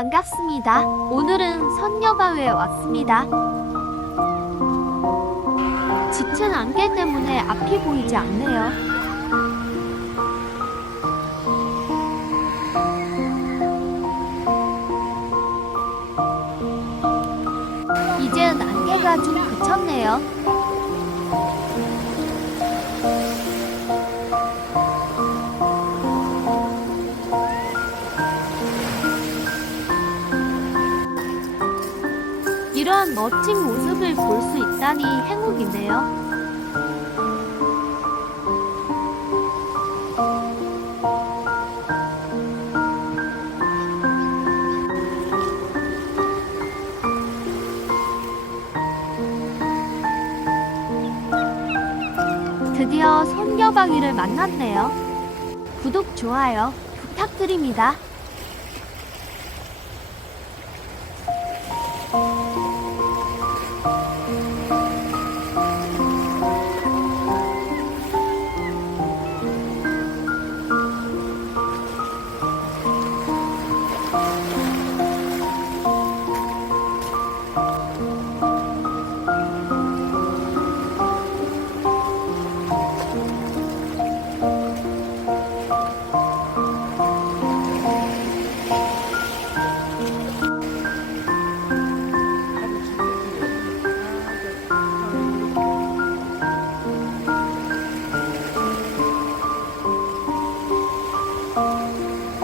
반갑습니다. 오늘은 선녀바위에 왔습니다. 짙은 안개 때문에 앞이 보이지 않네요. 이젠 안개가 좀 그쳤네요. 이런 멋진 모습을 볼 수 있다니 행복이네요. 드디어 손녀방이를 만났네요. 구독, 좋아요 부탁드립니다.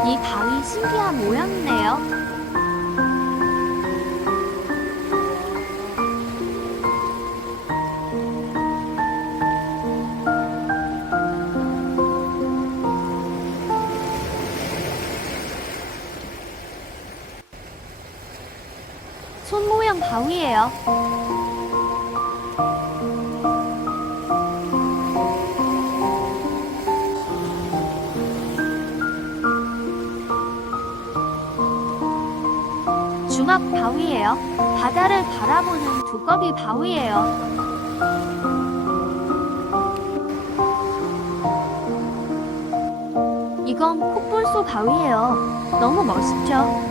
이 바위 신기한 모양이네요. 손 모양 바위예요. 주막 바위예요. 바다를 바라보는 두꺼비 바위예요. 이건 폭불소 바위예요. 너무 멋있죠?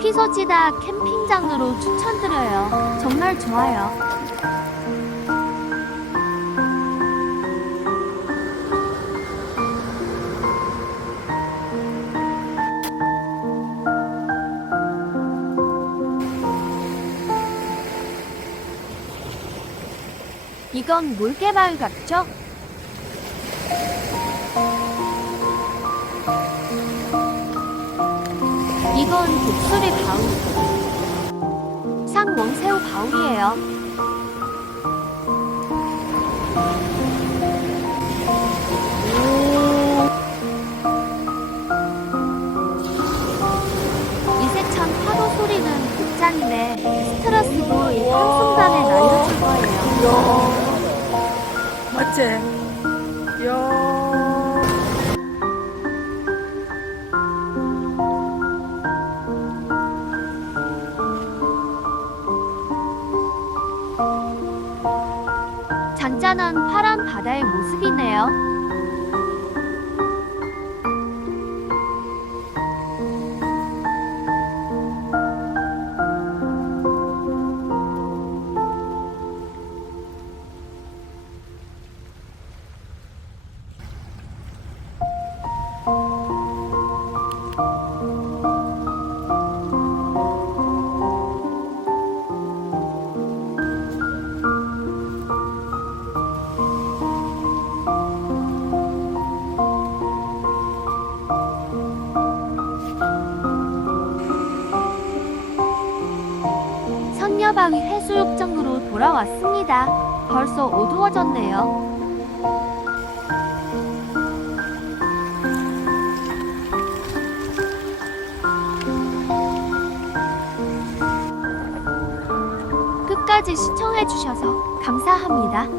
피서지다 캠핑장으로 추천드려요. 정말 좋아요. 이건 물개바위 같죠? 이건 독수리. 상원새우 바위예요. 이세찬 맞지? 야. 잔잔한 파란 바다의 모습이네요. 선녀바위 해수욕장으로 돌아왔습니다. 벌써 어두워졌네요. 끝까지 시청해주셔서 감사합니다.